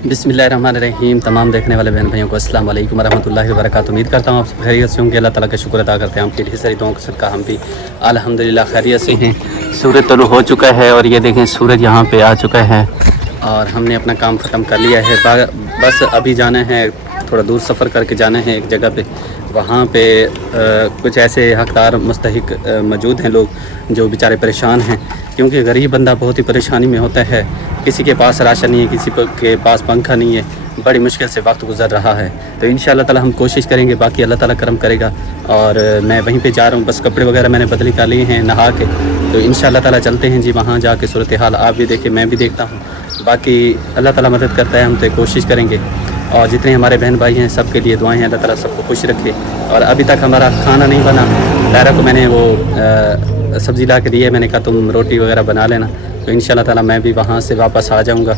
बिस्मिल्लाहिर्रहमानिर्रहीम। तमाम देखने वाले बहन भाइयों को अस्सलाम वालेकुम वरहमतुल्लाहि वबरकातुहू। उम्मीद करता हूँ आप सब खैरियत से होंगे। अल्लाह ताला का शुक्र अदा करते हैं, आपकी ढेर सारी दुआओं का सदका हम भी अल्हम्दुलिल्लाह खैरियत से हैं। सूरज तुलू हो चुका है और ये देखें सूरज यहाँ पे आ चुका है और हमने अपना काम ख़त्म कर लिया है। बस अभी जाना है, थोड़ा दूर सफ़र करके जाना है एक जगह पे। वहाँ पे कुछ ऐसे हकदार मुस्तहिक मौजूद हैं, लोग जो बेचारे परेशान हैं, क्योंकि गरीब बंदा बहुत ही परेशानी में होता है। किसी के पास राशन नहीं है, किसी के पास पंखा नहीं है, बड़ी मुश्किल से वक्त गुजर रहा है। तो इंशाअल्लाह ताला हम कोशिश करेंगे, बाकी अल्लाह ताला करम करेगा। और मैं वहीं पे जा रहा हूँ, बस कपड़े वगैरह मैंने बदली कर लिए हैं नहा के। तो इंशाअल्लाह ताला चलते हैं जी, वहाँ जाके सूरत हाल आप भी देखें, मैं भी देखता हूँ। बाकी अल्लाह ताला मदद करता है, हम तो कोशिश करेंगे। और जितने हमारे बहन भाई हैं सबके लिए दुआएं हैं, अल्लाह ताला सबको खुश रखे। और अभी तक हमारा खाना नहीं बना। तारा को मैंने वो सब्ज़ी ला के दी है, मैंने कहा तुम रोटी वगैरह बना लेना। तो इंशाअल्लाह ताला मैं भी वहाँ से वापस आ जाऊँगा।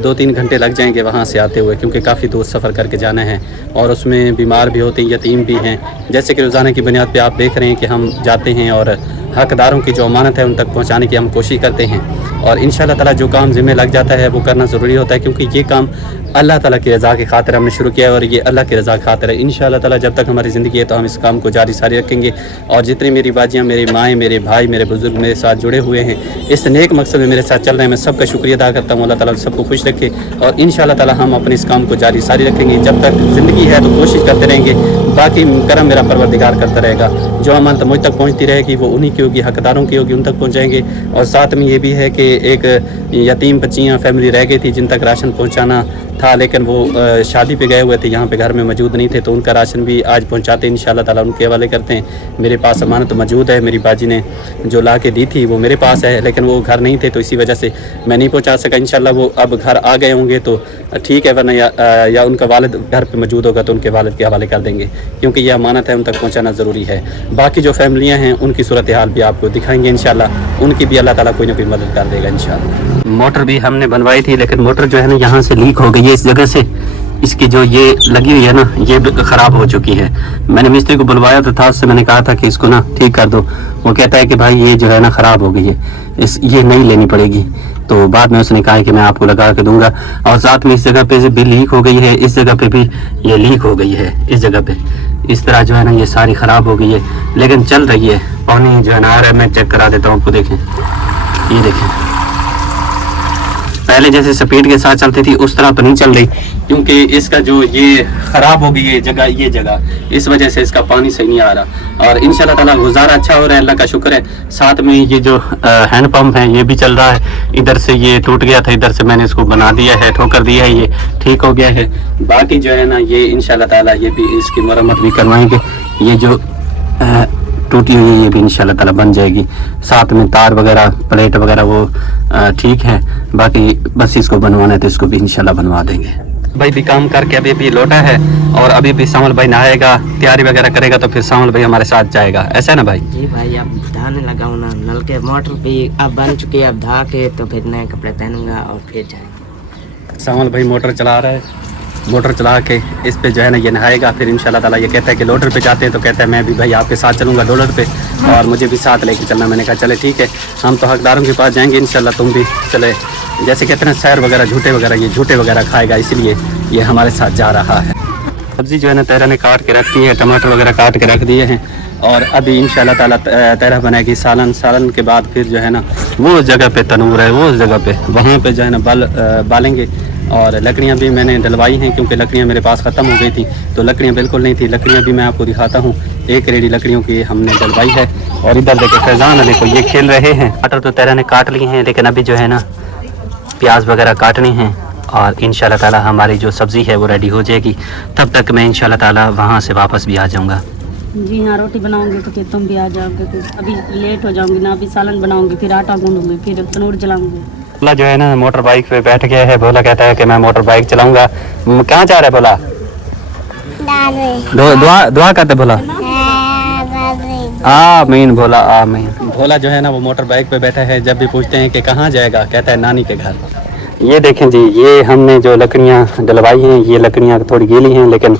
2-3 घंटे लग जाएंगे वहाँ से आते हुए, क्योंकि काफ़ी दूर सफ़र करके जाना है। और उसमें बीमार भी होते हैं, यतीम भी हैं। जैसे कि रोज़ाना की बुनियाद पे आप देख रहे हैं कि हम जाते हैं और हकदारों की जो अमानत है उन तक पहुँचाने की हम कोशिश करते हैं। और इंशाअल्लाह ताला जो काम ज़िम्मे लग जाता है वो करना ज़रूरी होता है, क्योंकि ये काम अल्लाह ताला की रज़ा की खातिर हमने शुरू किया है और ये अल्लाह की रज़ा की खातिर है। इंशाअल्लाह ताला जब तक हमारी ज़िंदगी है तो हम इस काम को जारी सारी रखेंगे। और जितनी मेरी बाजियाँ, मेरी माएँ, मेरे भाई, मेरे बुज़ुर्ग मेरे साथ जुड़े हुए हैं, इस नेक मकसद में मेरे साथ चल रहे हैं, मैं सबका शुक्रिया अदा करता हूँ। अल्लाह ताला सबको खुश रखे और इंशाअल्लाह ताला हम अपने इस काम को जारी सारी रखेंगे। जब तक ज़िंदगी है तो कोशिश करते रहेंगे, बाकी करम मेरा परवरदिगार करता रहेगा। जो अमानत मुझ तक पहुँचती रहेगी वो उन्हीं की होगी, हकदारों की होगी, उन तक पहुँचाएँगे। और साथ में ये भी है कि एक यतीम बच्चियाँ फैमिली रह गई थी जिन तक राशन पहुँचाना था, लेकिन वो शादी पे गए हुए थे, यहाँ पे घर में मौजूद नहीं थे, तो उनका राशन भी आज पहुँचाते हैं इंशाअल्लाह ताला, उनके हवाले करते हैं। मेरे पास अमानत मौजूद है, मेरी बाजी ने जो ला के दी थी वो मेरे पास है, लेकिन वो घर नहीं थे तो इसी वजह से मैं नहीं पहुँचा सका। इंशाअल्लाह वो अब घर आ गए होंगे तो ठीक है, वरना या उनका वालिद घर पे मौजूद होगा तो उनके वालिद के हवाले कर देंगे, क्योंकि ये अमानत है, उन तक पहुँचाना ज़रूरी है। बाकी जो फैमिलियाँ हैं उनकी सूरत हाल भी आपको दिखाएंगे इंशाअल्लाह, उनकी भी अल्लाह ताला कोई ना कोई मदद कर देगा इंशाअल्लाह। मोटर भी हमने बनवाई थी, लेकिन मोटर जो है ना यहाँ से लीक हो गई है, इस जगह से इसकी जो ये लगी हुई है ना ये ख़राब हो चुकी है। मैंने मिस्त्री को बुलवाया तो था, उससे मैंने कहा था कि इसको ना ठीक कर दो। वो कहता है कि भाई ये जो है ना ख़राब हो गई है, ये नई लेनी पड़ेगी। तो बाद में उसने कहा कि मैं आपको लगा के दूंगा। और साथ में इस जगह पे भी लीक हो गई है, इस जगह पे भी ये लीक हो गई है, इस जगह पे इस तरह जो है ना ये सारी ख़राब हो गई है, लेकिन चल रही है। पानी जो है ना आ रहा है, मैं चेक करा देता हूँ आपको। देखें, ये देखें, पहले जैसे स्पीड के साथ चलती थी उस तरह तो नहीं चल रही, क्योंकि इसका जो ये ख़राब हो गई है ये जगह, इस वजह से इसका पानी सही नहीं आ रहा। और इंशाल्लाह ताला गुजारा अच्छा हो रहा है, अल्लाह का शुक्र है। साथ में ये जो हैंड पंप है ये भी चल रहा है। इधर से ये टूट गया था, इधर से मैंने इसको बना दिया है, ठोकर दिया है, ये ठीक हो गया है। बाकी जो है ना ये इंशाल्लाह ताला ये भी इसकी मरम्मत भी करवाएंगे। ये जो टूटी हुई है ये भी इंशाल्लाह ताला बन जाएगी। साथ में तार वगैरह, प्लेट वगैरह वो ठीक है, बाकी बस इसको बनवाना है तो इसको भी इंशाल्लाह बनवा देंगे। भाई भी काम करके अभी भी लौटा है और अभी भी सामल भाई नहाएगा, तैयारी वगैरह करेगा, तो फिर सामल भाई हमारे साथ जाएगा, ऐसा है ना भाई? जी भाई, अब धाने लगाऊँ ना, नल के मोटर भी अब बन चुकी है, अब धा के तो फिर नए कपड़े पहनूंगा और फिर जाएंगे। सामल भाई मोटर चला रहा है, मोटर चला के इस पे जो है ना ये नहाएगा। फिर इंशाल्लाह ताला ये कहता है कि लोडर पे जाते हैं, तो कहता है मैं भी भाई आपके साथ चलूँगा लोडर पे, और मुझे भी साथ लेके चलना। मैंने कहा चले ठीक है, हम तो हकदारों के पास जाएंगे इंशाल्लाह, तुम भी चले। जैसे कहते हैं सैर वगैरह झूठे वगैरह, ये झूठे वगैरह खाएगा, इसलिए ये हमारे साथ जा रहा है। सब्ज़ी जो है ना तैरा ने काट के रख दी है, टमाटर वगैरह काट के रख दिए हैं। और अभी इंशाल्लाह ताला तैरा बनाएगी सालन के बाद फिर जो है ना वो जगह पे तनूर है, वो जगह पे वहाँ पे जो है ना बालेंगे। और लकड़ियाँ भी मैंने डलवाई हैं, क्योंकि लकड़ियाँ मेरे पास ख़त्म हो गई थी, तो लकड़ियाँ बिल्कुल नहीं थी। लकड़ियाँ भी मैं आपको दिखाता हूँ, एक रेडी लकड़ियों की हमने डलवाई है। और इधर देखो फैज़ान देखो ये खेल रहे हैं। टमाटर तो तैरा ने काट लिए हैं, लेकिन अभी जो है ना प्याज वगैरह काटनी है। और इंशाल्लाह ताला हमारी जो सब्ज़ी है वो रेडी हो जाएगी, तब तक मैं इंशाल्लाह ताला वहाँ से वापस भी आ जाऊँगा। जी हाँ, रोटी बनाऊंगी तो फिर तुम भी आ जाओगे, तो अभी लेट हो जाऊंगी ना। अभी सालन बनाऊंगी, फिर आटा गूंदूंगी, फिर तनूर जलाऊंगी। बोला जो है ना मोटर बाइक पे बैठ गया है। बोला कहता है कि मैं मोटर बाइक चलाऊंगा। कहाँ जा रहा है? बोला दुआ करते। बोला आमीन। बोला आमीन। भोला जो है ना वो मोटर बाइक पे बैठा है। जब भी पूछते हैं कि कहाँ जाएगा, कहता है नानी के घर। ये देखें जी, ये हमने जो लकड़ियाँ डलवाई हैं, ये लकड़ियाँ थोड़ी गीली हैं, लेकिन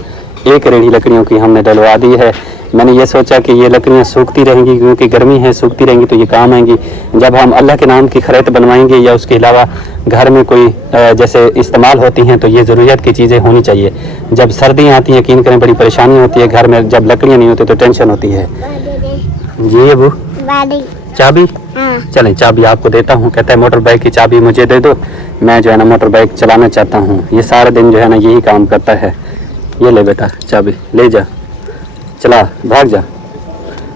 एक रेडी लकड़ियों की हमने डलवा दी है। मैंने ये सोचा कि ये लकड़ियाँ सूखती रहेंगी, क्योंकि गर्मी है, सूखती रहेंगी तो ये काम आएंगी। जब हम अल्लाह के नाम की खैरियत बनवाएंगे या उसके अलावा घर में कोई जैसे इस्तेमाल होती हैं तो ये ज़रूरियत की चीज़ें होनी चाहिए। जब सर्दियाँ आती हैं, यकीन करें बड़ी परेशानी होती है घर में, जब लकड़ियाँ नहीं होती तो टेंशन होती है। जी अबू, चाबी? चलें चाबी आपको देता हूँ। कहता है मोटर बाइक की चाबी मुझे दे दो, मैं जो है ना मोटर बाइक चलाना चाहता हूँ। ये सारा दिन जो है ना यही काम करता है। ये ले बेटा चाबी, ले जा, चला, भाग जा।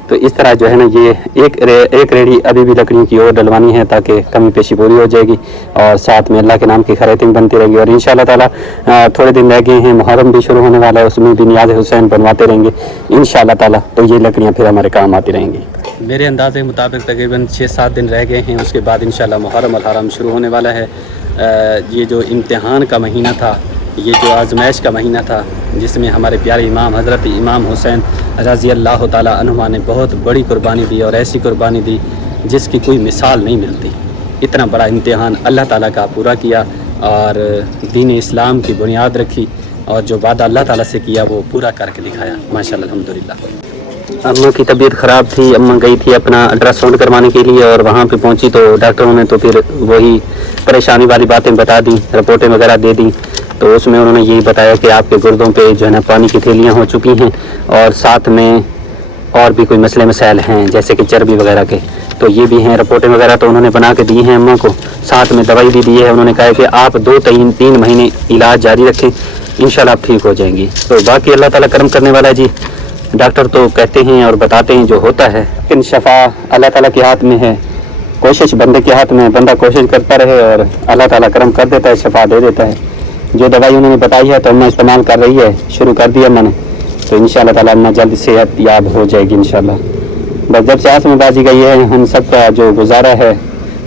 तो इस तरह जो है ना ये एक रेडी अभी भी लकड़ियों की और डलवानी है ताकि कमी पेशी पूरी हो जाएगी और साथ में अल्लाह के नाम की खैरियतें बनती रहेगी। और इंशाअल्लाह ताला थोड़े दिन रह गए हैं, मुहर्रम भी शुरू होने वाला है, उसमें भी नियाज़ हुसैन बनवाते रहेंगे इंशाअल्लाह ताला। तो ये लकड़ियाँ फिर हमारे काम आती रहेंगी। मेरे अंदाजे मुताबिक तकरीबन 6-7 दिन रह गए हैं, उसके बाद इंशाअल्लाह मुहर्रम अल हराम शुरू होने वाला है। ये जो इम्तिहान का महीना था, ये जो आजमाइश का महीना था, जिसमें हमारे प्यारे इमाम हज़रत इमाम हुसैन रज़ी अल्लाह ताला अन्हुमा ने बहुत बड़ी कुर्बानी दी और ऐसी कुर्बानी दी जिसकी कोई मिसाल नहीं मिलती। इतना बड़ा इम्तिहान अल्लाह ताला का पूरा किया और दीन इस्लाम की बुनियाद रखी और जो वादा अल्लाह ताला से किया वो पूरा करके दिखाया माशाअल्लाह अल्हम्दुलिल्लाह। अम्मा की तबीयत ख़राब थी, अम्मा गई थी अपना अल्ट्रासाउंड करवाने के लिए और वहाँ पे पहुँची तो डॉक्टरों ने तो फिर वही परेशानी वाली बातें बता दी, रिपोर्टें वगैरह दे दी। तो उसमें उन्होंने यही बताया कि आपके गुर्दों पे जो है ना पानी की थैलियाँ हो चुकी हैं और साथ में और भी कोई मसले मसाइल हैं जैसे कि चर्बी वगैरह के, तो ये भी हैं। रिपोर्टें वगैरह तो उन्होंने बना के दी हैं अम्मा को, साथ में दवाई भी दी है। उन्होंने कहा है कि आप 2-3 महीने इलाज जारी रखें, इंशाल्लाह आप ठीक हो जाएंगी। तो बाकी अल्लाह ताला करम करने वाला है जी। डॉक्टर तो कहते हैं और बताते हैं जो होता है, लेकिन शफा अल्लाह ताला के हाथ में है, कोशिश बंदे के हाथ में है। बंदा कोशिश करता रहे और अल्लाह ताला करम कर देता है, शफा दे देता है। जो दवाई उन्होंने बताई है तो अम्मा इस्तेमाल कर रही है, शुरू कर दिया मैंने, तो इंशाल्लाह ताला अम्मा जल्द सेहत याब हो जाएगी इंशाल्लाह। बस जब से आसमां बाजी गई है, हम सब का जो गुजारा है,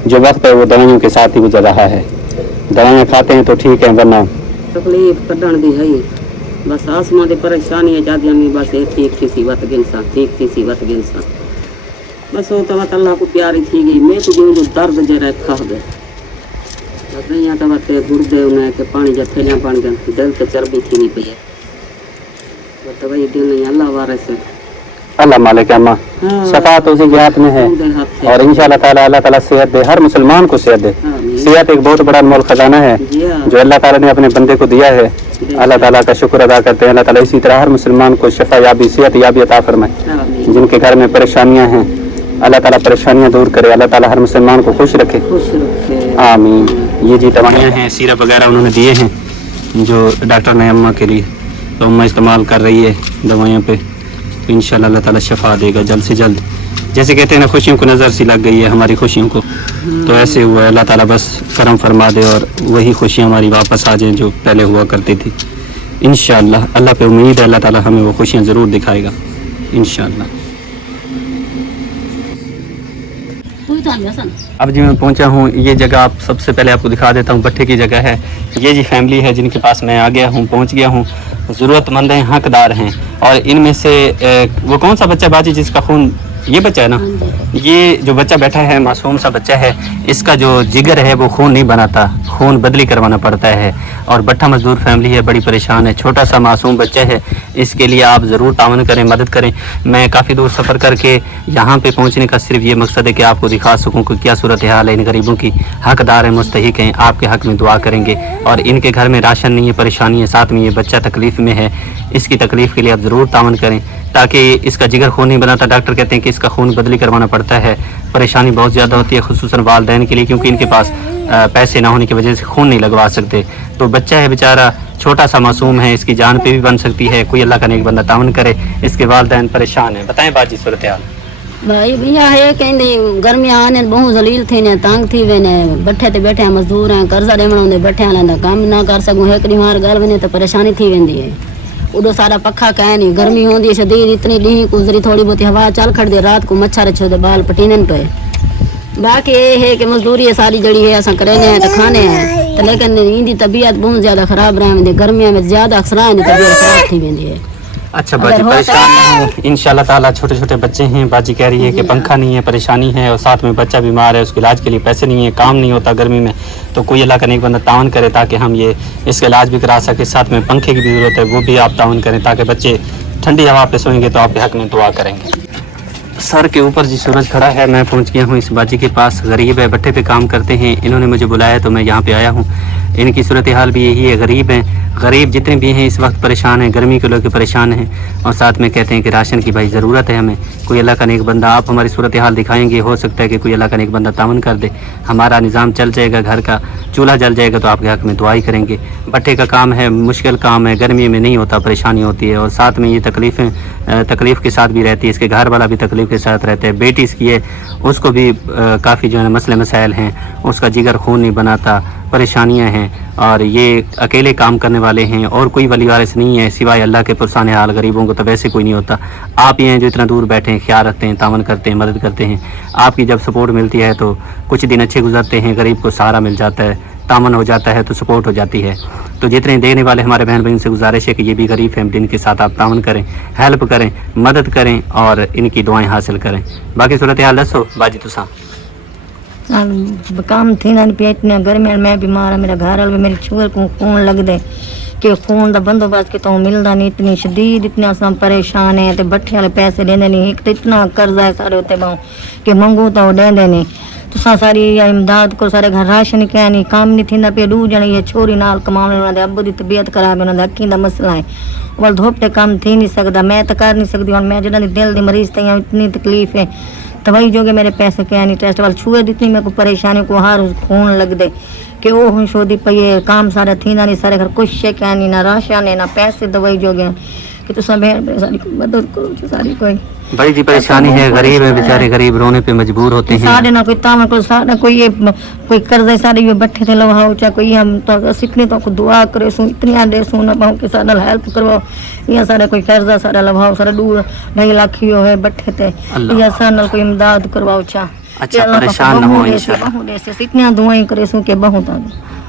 जो वक्त है वो दवाइयों के साथ ही गुजर रहा है। दवाइयाँ खाते हैं तो ठीक है, वरना तकलीफ कढ़ण दी है। बस आसमां दी परेशानी है जादी अम्मी, बस ठीक थी सी वत गिनसा, ठीक थी सी वत गिनसा, बस वो तो अल्लाह को प्यारी थी गई। मैं तो जो दर्द जरा खा गए यहाँ तो बात गुर्दे उन्हें के पानी जब थैलियाँ पानी के दिल तो चर्बी थी नहीं पी है, तो भाई दिन नहीं अल्लाह वारे से अल्लाह मालिक अम्मा शफा तो उसी के हाथ में है। और इंशाअल्लाह ताला अल्लाह ताला सेहत दे, हर मुसलमान को सेहत दे। सेहत एक बहुत बड़ा अनमोल खजाना है जो अल्लाह ताला ने अपने बंदे को दिया है। अल्लाह ताला का शुक्र अदा करते हैं। अल्लाह ताला इसी तरह हर मुसलमान को शफा याबी, सेहत याबी अता फरमाए। जिनके घर में परेशानियां हैं अल्लाह ताला परेशानियां दूर करे, अल्लाह ताला हर मुसलमान को खुश रखे, आमीन। ये जी दवाइयाँ हैं, सिरप वगैरह उन्होंने दिए हैं जो डॉक्टर ने अम्मा के लिए, तो अम्मा इस्तेमाल कर रही है दवाइयों पे। तो इंशाल्लाह अल्लाह ताला शफा देगा जल्द से जल्द। जैसे कहते हैं ना, खुशियों को नज़र सी लग गई है हमारी खुशियों को, तो ऐसे हुआ है। अल्लाह ताला बस करम फरमा दे और वही खुशियाँ हमारी वापस आ जाएं जो पहले हुआ करती थी इंशाल्लाह। अल्लाह पे उम्मीद है, अल्लाह ताला हमें वो खुशियाँ ज़रूर दिखाएगा इंशाल्लाह। अब जी मैं पहुंचा हूँ, ये जगह आप सबसे पहले आपको दिखा देता हूँ, भट्ठे की जगह है। ये जी फैमिली है जिनके पास मैं आ गया हूँ, पहुँच गया हूँ। ज़रूरतमंद हैं, हकदार हैं। और इनमें से वो कौन सा बच्चा बाजी जिसका खून, ये बच्चा है ना, ये जो बच्चा बैठा है मासूम सा बच्चा है, इसका जो जिगर है वो खून नहीं बनाता, खून बदली करवाना पड़ता है। और भट्ठा मजदूर फैमिली है, बड़ी परेशान है, छोटा सा मासूम बच्चा है। इसके लिए आप ज़रूर तावन करें, मदद करें। मैं काफ़ी दूर सफ़र करके यहाँ पे पहुँचने का सिर्फ ये मकसद है कि आपको दिखा सकूँ कि क्या सूरत हाल है इन गरीबों की। हकदार हैं, मुस्तहिक हैं, आपके हक़ में दुआ करेंगे। और इनके घर में राशन नहीं है, परेशानी है, साथ में ये बच्चा तकलीफ़ में है। इसकी तकलीफ़ के लिए आप ज़रूर तावन करें ताकि इसका जिगर खून नहीं बनाता। डॉक्टर कहते हैं कि इसका खून बदली करवाना पड़ता है। परेशानी बहुत ज़्यादा होती है, खुसूसन वालिदैन के लिए, क्योंकि इनके पास पैसे ना होने की वजह से खून नहीं लगवा सकते। तो बच्चा है बेचारा, छोटा सा मासूम है, इसकी जान पे भी बन सकती है। कोई अल्लाह का नेक बंदा तावन करे। इसके वालिदैन परेशान हैं। बताएं बाजी सूरत हाल। भाई भैया है कहीं गर्मियां आने बहुत जलील थी ने, तंग थी वे ने, बट्ठे ते बैठे मजदूर हैं, कर्जा देवण होंदे बैठे लांदा काम ना कर सकूं, एक डी मार गल वने तो परेशानी थी वेंदी है। उदो सारा पखा कह नहीं, गर्मी होंदी है शदीद, इतनी ली गुजरी, थोड़ी बहुत हवा चल खड़ दे, रात को मच्छर छो दे बाल पटीनन पे। बाकी ये है कि मजदूरी है सारी जड़ी है, असा करेने हैं तो खाने हैं, तो लेकिन इनकी तबीयत बहुत ज्यादा खराब रही, गर्मियों में ज्यादा अक्सर तबीयत खराब थी वेंदी है। अच्छा बाजी परेशान है इंशाल्लाह ताला। छोटे छोटे बच्चे हैं, बाजी कह रही है कि पंखा नहीं है, परेशानी है, और साथ में बच्चा बीमार है, उसके इलाज के लिए पैसे नहीं है, काम नहीं होता गर्मी में। तो कोई अल्लाह का नेक बंदा तावन करे ताकि हम ये इसका इलाज भी करा सके। साथ में पंखे की भी ज़रूरत है, वो भी आप तावन करें ताकि बच्चे ठंडी हवा पे सोएंगे तो आपके हक में दुआ करेंगे। सर के ऊपर जी सूरज खड़ा है। मैं पहुंच गया हूं इस बाजी के पास। गरीब है, भट्टे पे काम करते हैं। इन्होंने मुझे बुलाया तो मैं यहाँ पे आया हूँ। इनकी सूरत हाल भी यही है, गरीब हैं। गरीब जितने भी हैं इस वक्त परेशान हैं, गर्मी के लोग परेशान हैं और साथ में कहते हैं कि राशन की भाई ज़रूरत है हमें। कोई अल्लाह का नेक बंदा, आप हमारी सूरत हाल दिखाएंगे, हो सकता है कि कोई अल्लाह का नेक बंदा तावन कर दे, हमारा निज़ाम चल जाएगा, घर का चूल्हा जल जाएगा तो आपके हक में दुआई करेंगे। भट्टे का काम है, मुश्किल काम है, गर्मी में नहीं होता, परेशानी होती है और साथ में ये तकलीफ़ के साथ भी रहती है। इसके घर वाला भी तकलीफ़ के साथ रहता है। बेटी इसकी है, उसको भी काफ़ी जो है मसले मसाइल हैं, उसका जिगर खून नहीं बनाता, परेशानियां हैं और ये अकेले काम करने वाले हैं और कोई वली वारिस नहीं है सिवाय अल्लाह के पुरसान हाल। गरीबों को तो वैसे कोई नहीं होता। आप ही हैं जो इतना दूर बैठे हैं, ख्याल रखते हैं, तावन करते हैं, मदद करते हैं। आपकी जब सपोर्ट मिलती है तो कुछ दिन अच्छे गुजरते हैं, गरीब को सहारा मिल जाता है, तावन हो जाता है तो सपोर्ट हो जाती है। तो जितने देने वाले हमारे बहन भाई से गुजारिश है कि ये भी गरीब हैं, इनके साथ आप तावन करें, हेल्प करें, मदद करें और इनकी दुआएं हासिल करें। बाकी सूरत हाल दसो बाजी तुसा। काम थी ना पे इतने गर्मी मैं बीमार है, मेरा घर वाला मेरी शुगर को खून लग दे कि खून का बंदोबस्त कि तो मिलता नहीं, इतनी शदीद इतने अस परेशान है। तो भट्ठे वाले पैसे देंदे नहीं, एक तो इतना कर्जा है सारे उत्ते पाऊँ कि मंगू तो देंदे नहीं। तुसा सारी या इमदाद को सारे घर राशन क्या नहीं, काम नहीं थी पे डू जने ये छोरी नाल कमाने उन्होंने अब्बू की तबीयत खराब है, उन्होंने अखी का मसला है, वो धोपटे काम थी नहीं सकता, मैं तो कर नहीं सकती। और मैं जिन्होंने दिल की मरीज थी इतनी तकलीफ है दवाई जोगे मेरे पैसे क्या नहीं, टेस्ट वाल छुए दी मेरे को परेशानी को हर खून लग दे कि वो हूँ शोदी पई है, काम सारा थी ना नहीं, सारे घर कुछ है क्या नहीं, ना राशन है ना पैसे दवाई जोगे कि तुम सारी कोई मदद करो सारी कोई बड़ी जी परेशानी है। गरीब है बेचारे, गरीब रोने पे मजबूर होते हैं। सारे ना कोई ताम को सारा कोई ये कोई कर्जे सारे ये बैठे थे लवाओ चाहे कोई हम तो सीखने तो दुआ करे सू इतनी दे सू ना पाऊँ कि सारा हेल्प करवाओ। यहाँ सारा कोई कर्जा सारा लवाओ, सारा 2.5 लाख ही है बैठे थे, या सारा कोई इमदाद करवाओ चाह। अच्छा परेशान न हो इंशाल्लाह, इतनी दुआएं करे सू के बहुत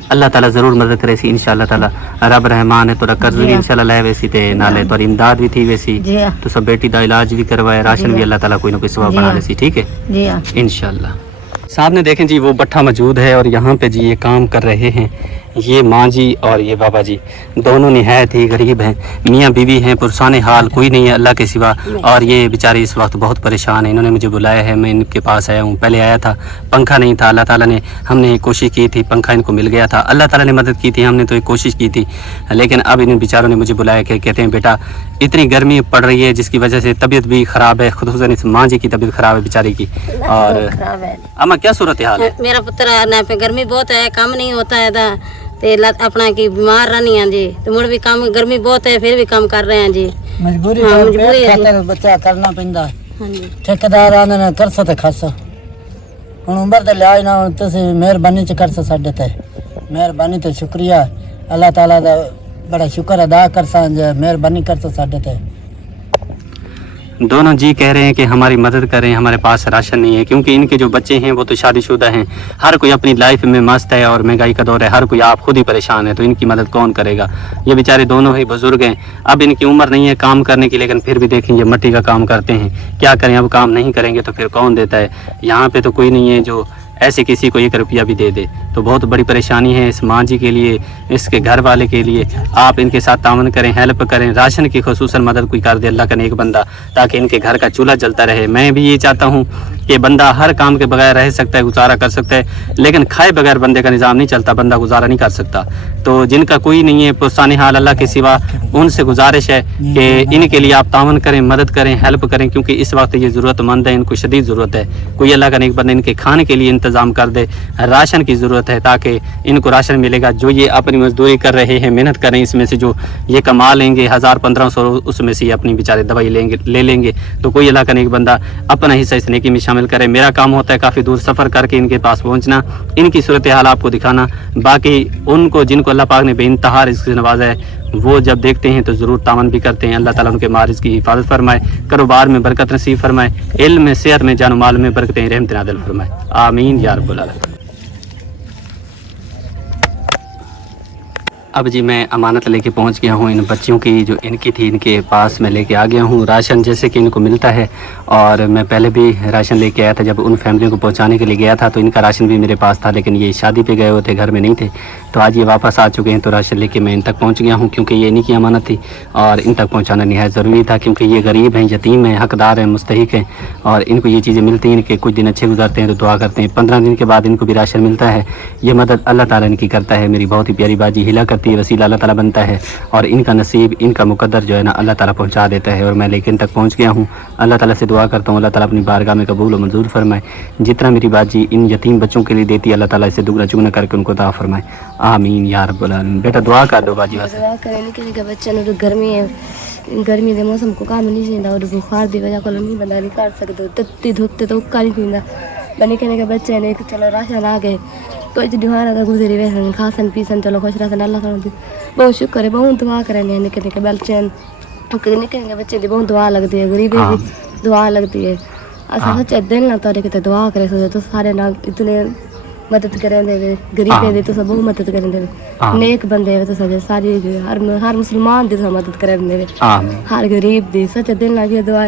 अल्लाह ताला जरूर मदद करे सी इंशाल्लाह ताला। रब रहमान है, तोरा कर्ज भी इंशाल्लाह ले वैसी ते नाले तोरी इमदाद भी थी वैसी, तो सब बेटी दा इलाज भी करवाए, राशन भी अल्लाह ताला कोई ना कोई सवाब बना देसी। ठीक है इंशाल्लाह। सामने देखें जी वो भट्ठा मौजूद है और यहाँ पे जी ये काम कर रहे हैं ये माँ जी और ये बाबा जी, दोनों निहायत ही गरीब हैं, मियाँ बीवी हैं, पुरसाने हाल कोई नहीं है अल्लाह के सिवा। और ये बेचारे इस वक्त बहुत परेशान हैं। इन्होंने मुझे बुलाया है, मैं इनके पास आया हूँ। पहले आया था, पंखा नहीं था, अल्लाह ताला ने हमने कोशिश की थी, पंखा इनको मिल गया था, अल्लाह ताला ने मदद की थी, हमने तो एक कोशिश की थी। लेकिन अब इन बेचारों ने मुझे बुलाया कि कहते हैं बेटा इतनी गर्मी पड़ रही है जिसकी वजह से तबीयत भी ख़राब है, खुसूसन इस माँ जी की तबीयत ख़राब है बेचारी की। और अम्मा क्या सूरत हाल है? मेरा पुत्र ना पे गर्मी बहुत है, काम नहीं होता है ते अपना की बीमार रहनी है जी, तो मुड़ भी काम गर्मी बहुत है फिर भी काम कर रहे हैं जी, मजबूरी है बच्चा करना पैंदा। हाँ जी ठेकेदार आंदे ने करसो ते खासो, हुण उम्र ते लिहाज ना तुसीं मेहरबानी च करसो साडे ते, मेहरबानी ते शुक्रिया अल्लाह ताला दा बड़ा शुक्र अदा करसा जे मेहरबानी करसो साडे ते। दोनों जी कह रहे हैं कि हमारी मदद करें, हमारे पास राशन नहीं है क्योंकि इनके जो बच्चे हैं वो तो शादीशुदा हैं, हर कोई अपनी लाइफ में मस्त है और महंगाई का दौर है, हर कोई आप खुद ही परेशान है, तो इनकी मदद कौन करेगा? ये बेचारे दोनों ही बुजुर्ग हैं, अब इनकी उम्र नहीं है काम करने की, लेकिन फिर भी देखें ये मिट्टी का काम करते हैं, क्या करें? अब काम नहीं करेंगे तो फिर कौन देता है? यहाँ पे तो कोई नहीं है जो ऐसे किसी को 1 रुपया भी दे दे, तो बहुत बड़ी परेशानी है इस माँ जी के लिए, इसके घर वाले के लिए। आप इनके साथ तावन करें, हेल्प करें, राशन की खुसूसन मदद कोई कर दे अल्लाह का नेक बंदा, ताकि इनके घर का चूल्हा जलता रहे। मैं भी ये चाहता हूँ कि बंदा हर काम के बगैर रह सकता है, गुजारा कर सकता है, लेकिन खाए बगैर बंदे का निज़ाम नहीं चलता, बंदा गुजारा नहीं कर सकता। तो जिनका कोई नहीं है पुरसाने हाल अल्लाह के सिवा, उनसे गुजारिश है कि इनके लिए आप तावन करें, मदद करें, हेल्प करें, क्योंकि इस वक्त ये ज़रूरतमंद है, इनको शदीद ज़रूरत है। कोई अल्लाह का नेक बंदा इनके खाने के लिए इंतज़ाम कर दे, राशन की ज़रूरत है ताकि इनको राशन मिलेगा। जो ये अपनी मजदूरी कर रहे हैं, मेहनत करें, इसमें से जो ये कमा लेंगे 1000-1500 उसमें से अपनी बेचारे दवाई ले लेंगे, तो कोई अल्लाह का नेक बंदा अपना हिस्सा इस नेकी में शामिल करे। मेरा काम होता है काफ़ी दूर सफ़र करके इनके पास पहुँचना, इनकी सूरत हाल आपको दिखाना, बाकी उनको जिनको अल्लाह पाक ने बेइंतहा रिज़्क़ से नवाजा है वो जब देखते हैं तो ज़रूर तावन भी करते हैं। अल्लाह ताला उनके मारिज़ की हिफाजत फरमाए, कारोबार में बरकत नसीब फरमाए, इल्म में, सेहत में, जान माल में बरकतें रहमत नाज़िल फरमाए, आमीन या रब्बुल आलमीन। अब जी मैं अमानत लेके पहुंच गया हूं इन बच्चियों की जो इनकी थी इनके पास मैं लेके आ गया हूं राशन जैसे कि इनको मिलता है। और मैं पहले भी राशन लेके आया था जब उन फैमिलियों को पहुंचाने के लिए गया था, तो इनका राशन भी मेरे पास था, लेकिन ये शादी पे गए हुए थे, घर में नहीं थे। तो आज ये वापस आ चुके हैं, तो राशन लेके मैं इन तक पहुँच गया हूँ, क्योंकि ये इन्हीं की अमानत थी और इन तक पहुँचाना निहायत ज़रूरी था, क्योंकि ये गरीब हैं, यतीम हैं, हकदार हैं, मुस्तहिक हैं और इनको ये चीज़ें मिलती हैं। इनके कुछ दिन अच्छे गुजरते हैं तो दुआ करते हैं, 15 दिन के बाद इनको भी राशन मिलता है। ये मदद अल्लाह ताला इनकी करता है। मेरी बहुत ही प्यारी बाजी हिला करती है, वसीला अल्लाह ताला बनता है और इनका नसीब, इनका मुकद्दर जो है ना अल्लाह ताला पहुंचा देता है। और मैं लेकिन इन तक पहुंच गया हूं। अल्लाह ताला से दुआ करता हूं अल्लाह ताला अपनी बारगाह में कबूल और मंजूर फरमाए। जितना मेरी बाजी इन यतीम बच्चों के लिए देती है अल्लाह ताला इसे दुगना चुगना करके उनको अता फरमाए। आमीन या रब्बुल आमीन। बेटा दुआ कर दो बाजी वास्ते। दुआ करें कि बच्चे ने गर्मी है, गर्मी के मौसम को काम नहीं चाहिए और बुखार की वजह को नहीं बंदा नहीं कर सकते, तत्ती धुपते तो उक्का नहीं पींदा बने के बच्चे ने चलो राशन आ गए तो दीवार अगर गुजरी वैसे खासन पीसन चलो खुश रहसन अल्लाह ताला बहुत शुक्र है। बहुत दुआ करें निके निके बच्चे निके निके बच्चे की बहुत दुआ लगती है, गरीबी की दुआ लगती है। असा बच्चे दिल ना तो कितने दुआ करे सोचे तो सारे ना इतने मदद करें देवे, गरीबे दी तो सब बहुत मदद करें देवे, नेक बंदे तो सब सारी हर मुसलमान दी तो मदद करें देवे, हर गरीब दी सच्चे दिल ना की दुआ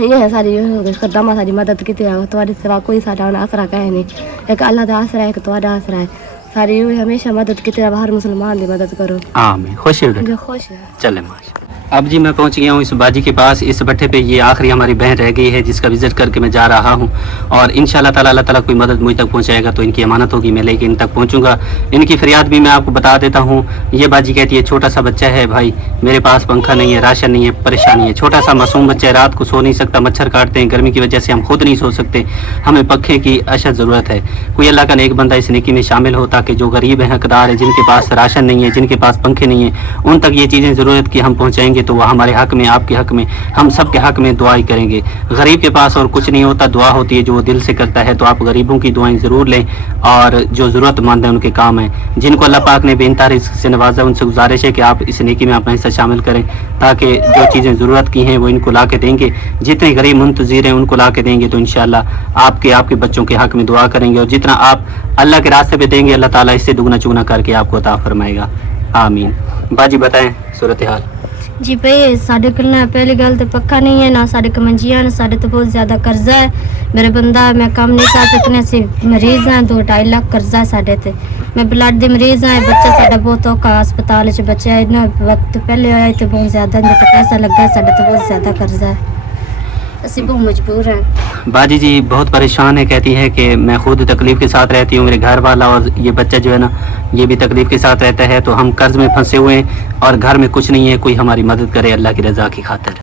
ये है सारी कदम सारी मदद की तुम्हारे सिवा कोई सारा आसरा कहे नहीं, एक अल्लाह का आसरा है, एक तुम्हारा आसरा है, सारी हमेशा मदद की हर मुसलमान की मदद करो। आमीन। खुश है, खुश है। चले माशा। अब जी मैं पहुंच गया हूँ इस बाजी के पास। इस भट्टे पे ये आखिरी हमारी बहन रह गई है जिसका विजिट करके मैं जा रहा हूँ और इंशाल्लाह ताला अल्लाह ताला कोई मदद मुझ तक पहुँचाएगा तो इनकी अमानत होगी, मैं लेके इन तक पहुँचूंगा। इनकी फरियाद भी मैं आपको बता देता हूँ। ये बाजी कहती है छोटा सा बच्चा है भाई, मेरे पास पंखा नहीं है, राशन नहीं है, परेशानी है, छोटा सा मासूम बच्चा है, रात को सो नहीं सकता, मच्छर काटते हैं, गर्मी की वजह से हम खुद नहीं सो सकते, हमें पखे की अशद ज़रूरत है। कोई अल्लाह का नेक बंदा इस नेकी में शामिल हो ताकि जो गरीब हैं, हकदार है, जिनके पास राशन नहीं है, जिनके पास पंखे नहीं है, उन तक ये चीज़ें ज़रूरत की हम पहुँचाएंगे तो वह हमारे हक में, आपके हक में, हम सब के हक में दुआ ही करेंगे। गरीब के पास और कुछ नहीं होता, दुआ होती है जो वो दिल से करता है। तो आप गरीबों की दुआएं ज़रूर लें और जो ज़रूरतमंद है उनके काम है, जिनको अल्लाह पाक ने बेइंतहा रिज़्क़ से नवाजा, उनसे गुजारिश है कि आप इस नेकी में अपना हिस्सा शामिल करें ताकि जो चीज़ें ज़रूरत की हैं वो इनको ला के देंगे। जितने गरीब मुंतज़िर हैं उनको ला के देंगे तो इंशाअल्लाह आपके बच्चों के हक में दुआ करेंगे और जितना आप अल्लाह के रास्ते पे देंगे अल्लाह ताला इससे दुगना चुगना करके आपको अता फरमाएगा। आमीन। बाजी बताएं सूरत हाल। जी भाई साढ़े को ना पहली गल तो पक्का नहीं है ना, साढ़े कमंजियां साढ़े तो बहुत ज़्यादा कर्जा है, मेरे बंदा मैं काम नहीं कर सकने से मरीज़ हैं, 2-2.5 लाख कर्जा है साढ़े ते, मैं ब्लड के मरीज़ हैं, बच्चा साढ़ा बहुत औखा अस्पताल बच्चा इन्ना वक्त पहले आया तो बहुत ज़्यादा पैसा लगा साढ़े तो बहुत ज़्यादा कर्जा है, असी बहुत मजबूर हैं। बाजी जी बहुत परेशान है, कहती है कि मैं खुद तकलीफ़ के साथ रहती हूँ, मेरे घर वाला और ये बच्चा जो है ना ये भी तकलीफ़ के साथ रहता है, तो हम कर्ज में फंसे हुए हैं और घर में कुछ नहीं है, कोई हमारी मदद करे अल्लाह की रज़ा की खातिर।